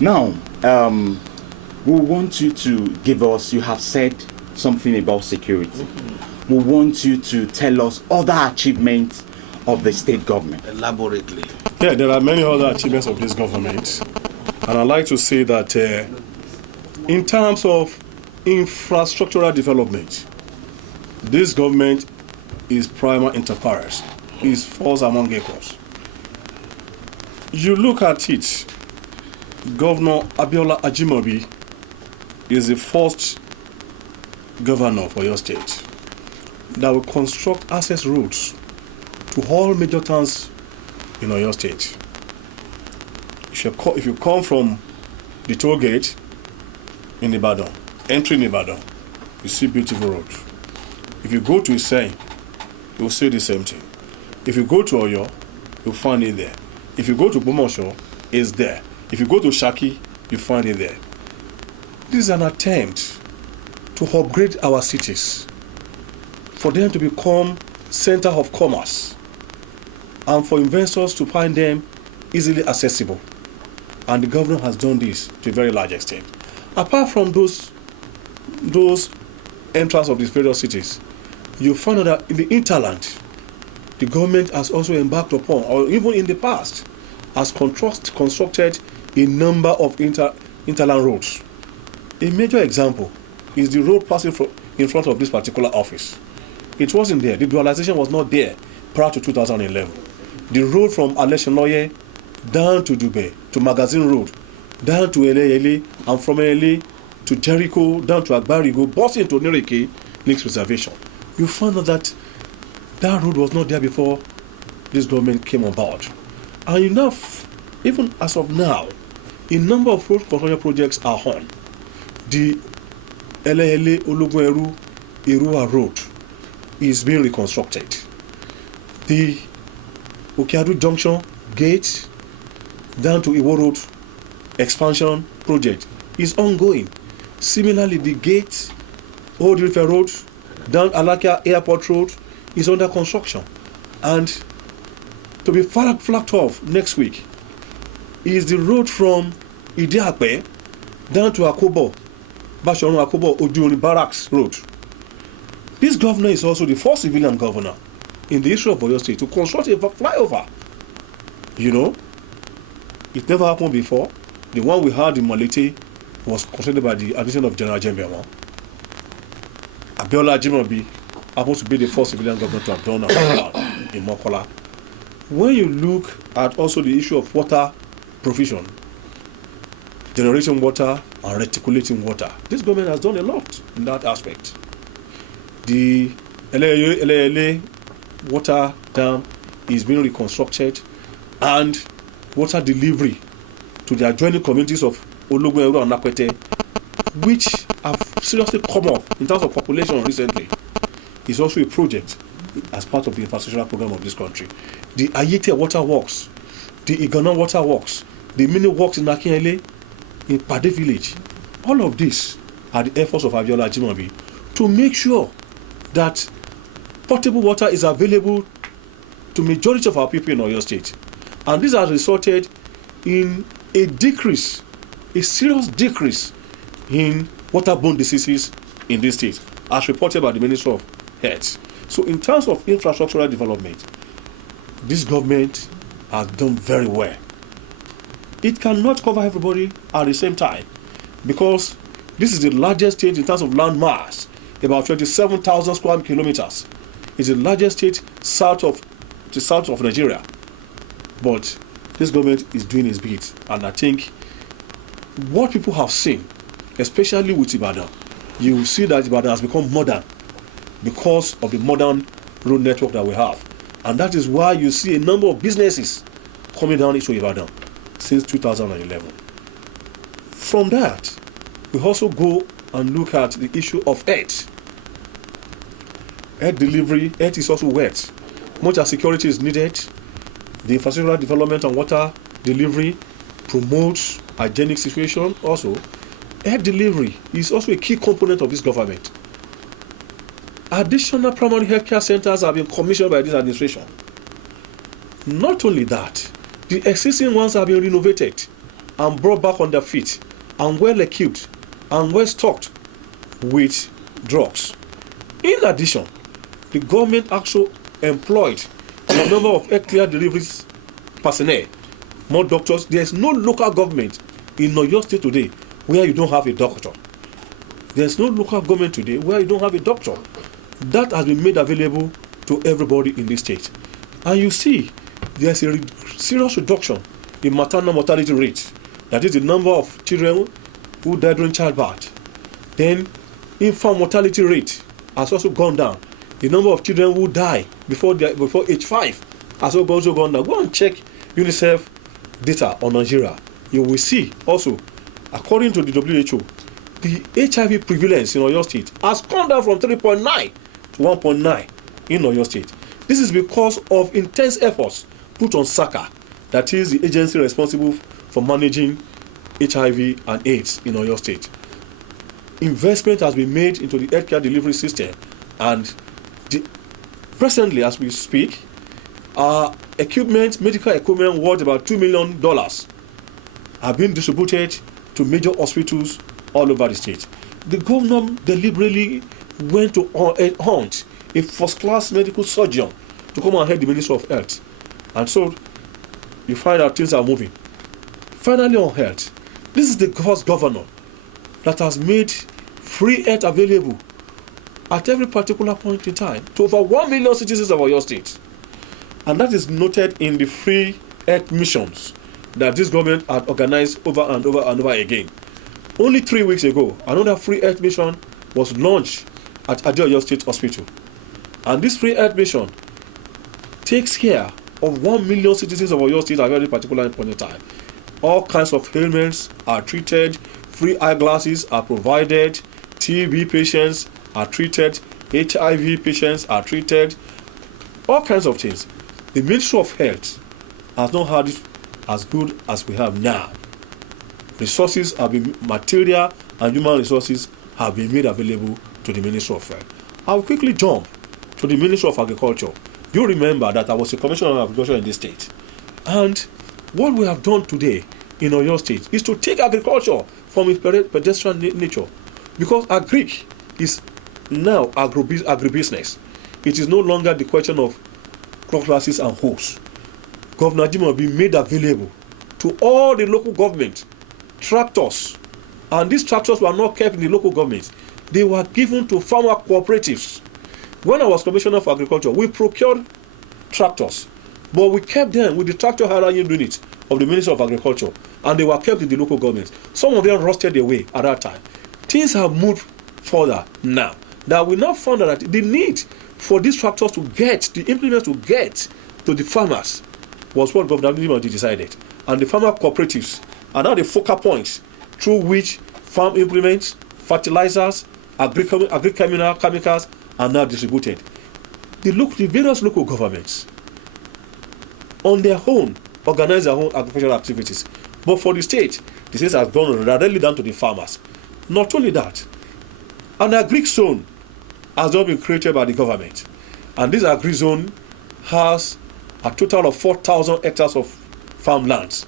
Now, we want you to give us, you have said something about security. We want you to tell us other achievements of the state government. Elaborately. Yeah, there are many other achievements of this government. And I'd like to say that in terms of infrastructural development, this government is prima inter pares, is first among equals. You look at it, Governor Abiola Ajimobi is the first governor for your state that will construct access roads to all major towns in your state. If you come from the toll gate in Ibadan, entering Ibadan, you see beautiful roads. If you go to Isen, you'll see the same thing. If you go to Oyo, you'll find it there. If you go to Bomosho, it's there. If you go to Shaki, you find it there. This is an attempt to upgrade our cities, for them to become center of commerce, and for investors to find them easily accessible. And the government has done this to a very large extent. Apart from those entrance of these various cities, you find out that in the interland, the government has also embarked upon, or even in the past, has constructed a number of interland roads. A major example is the road passing in front of this particular office. It wasn't there. The dualization was not there prior to 2011. The road from Aleshinoye down to Dubai, to Magazine Road, down to Ele, and from Ele to Jericho, down to Agbarigo, bus into Nireke, Lakes Reservation. You find out that that road was not there before this government came on board. And enough, even as of now, a number of road construction projects are on. The Ele Ologunẹru Erua Road is being reconstructed. The Okeadu Junction Gate down to Iwo Road expansion project is ongoing. Similarly, the gate Old River Road down Alakia Airport Road is under construction. And to be flagged off next week is the road from Idiape down to Akobo, Bashorun Akobo Ojuoni Barracks Road. This governor is also the first civilian governor in the history of Oyo State to construct a flyover. You know, it never happened before. The one we had in Malete was constructed by the addition of General Jembewa. Abiola Ajimobi happened to be the first civilian governor to have done that in Mokola. When you look at also the issue of water provision, generating water and reticulating water, this government has done a lot in that aspect. The Ele water dam is being reconstructed, and water delivery to the adjoining communities of Ologunẹru and Nakwete, which have seriously come up in terms of population recently, is also a project as part of the infrastructure program of this country. The Ayete Water Works, the Igana Water Works, the mini works in Akinyele, in Pade Village, all of these are the efforts of Abiola Ajimobi to make sure that potable water is available to majority of our people in Oyo State. And this has resulted in a decrease, a serious decrease in waterborne diseases in this state, as reported by the Minister of Health. So in terms of infrastructural development, this government has done very well. It cannot cover everybody at the same time, because this is the largest state in terms of land mass, about 27,000 square kilometers. It's the largest state south of Nigeria. But this government is doing its bit, and I think what people have seen, especially with Ibadan, you will see that Ibadan has become modern because of the modern road network that we have. And that is why you see a number of businesses coming down into Ibadan since 2011. From that, we also go and look at the issue of earth. Earth delivery, earth is also wet. Much as security is needed, the infrastructural development and water delivery promotes hygienic situation. Also, earth delivery is also a key component of this government. Additional primary healthcare centers have been commissioned by this administration. Not only that, the existing ones have been renovated and brought back on their feet and well equipped and well stocked with drugs. In addition, the government also employed a number of healthcare deliveries personnel, more doctors. There is no local government in Oyo State today where you don't have a doctor. There is no local government today where you don't have a doctor. That has been made available to everybody in this state. And you see, there is a serious reduction in maternal mortality rate. That is the number of children who died during childbirth. Then, infant mortality rate has also gone down. The number of children who die before age 5 has also gone down. Go and check UNICEF data on Nigeria. You will see also, according to the WHO, the HIV prevalence in Oyo State has gone down from 3.9 to 1.9 in Oyo State. This is because of intense efforts put on SACA, that is the agency responsible for managing HIV and AIDS in Oyo State. Investment has been made into the healthcare delivery system, and presently, as we speak, medical equipment worth about $2 million have been distributed to major hospitals all over the state. The governor deliberately went to hunt a first-class medical surgeon to come and head the Ministry of Health. And so you find out things are moving. Finally, on health, this is the first governor that has made free health available at every particular point in time to over 1 million citizens of Oyo State. And that is noted in the free health missions that this government had organized over and over and over again. Only 3 weeks ago, another free health mission was launched at Oyo State Hospital. And this free health mission takes care of 1 million citizens of Oyo State at every particular point in time. All kinds of ailments are treated, free eyeglasses are provided, TB patients are treated, HIV patients are treated, all kinds of things. The Ministry of Health has not had it as good as we have now. Resources have been, material and human resources have been made available to the Ministry of Health. I will quickly jump to the Ministry of Agriculture. You remember that I was a commissioner of agriculture in this state. And what we have done today in Oyo State is to take agriculture from its pedestrian nature. Because agric is now agribusiness. It is no longer the question of cutlasses and hoes. Governor Ajimobi made available to all the local government tractors, and these tractors were not kept in the local government. They were given to farmer cooperatives. When I was commissioner for agriculture, we procured tractors, but we kept them with the tractor hiring unit of the Ministry of Agriculture, and they were kept in the local government. Some of them rusted away at that time. Things have moved further now. That we now found that the need for these tractors to get, the implements to get to the farmers was what Governor Ajimobi decided. And the farmer cooperatives are now the focal points through which farm implements, fertilizers, chemicals are now distributed. The various local governments on their own organize their own agricultural activities. But for the state has gone directly down to the farmers. Not only that, an agri zone has not been created by the government. And this agri zone has a total of 4,000 hectares of farmlands,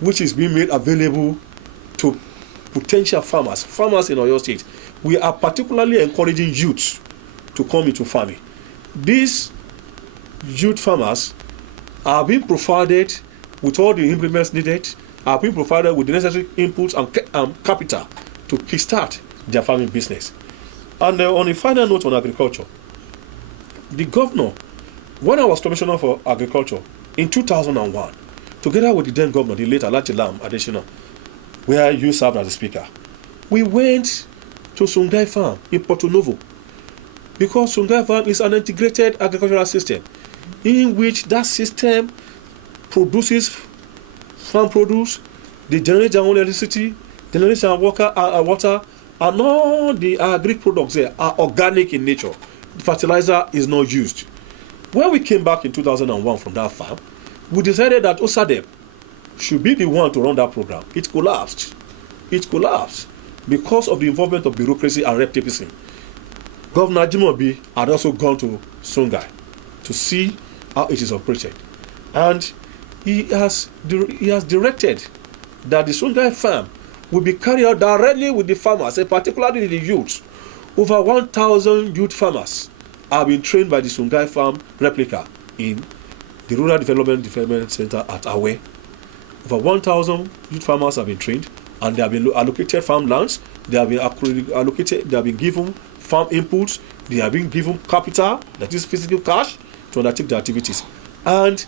which is being made available to potential farmers in Oyo State. We are particularly encouraging youth to come into farming. These youth farmers are being provided with all the implements needed, are being provided with the necessary inputs and capital to kickstart their farming business. And on a final note on agriculture, the governor, when I was commissioner for agriculture in 2001, together with the then governor, the late Alhaji Lam Adesina, where you served as the speaker, we went to Sungai Farm in Porto Novo, because Sungai Farm is an integrated agricultural system in which that system produces farm produce, they generate their own electricity, generate their water, and all the agri products there are organic in nature. The fertilizer is not used. When we came back in 2001 from that farm, we decided that OSADEP should be the one to run that program. It collapsed. It collapsed because of the involvement of bureaucracy and red tapeism. Governor Ajimobi had also gone to Sungai to see how it is operated. And he has directed that the Songhai farm will be carried out directly with the farmers, and particularly the youth. Over 1,000 youth farmers have been trained by the Songhai farm replica in the Rural Development Center at Awe. Over 1,000 youth farmers have been trained, and they have been allocated farmlands. They have been allocated. They have been given farm inputs. They have been given capital, that is physical cash, to undertake the activities. And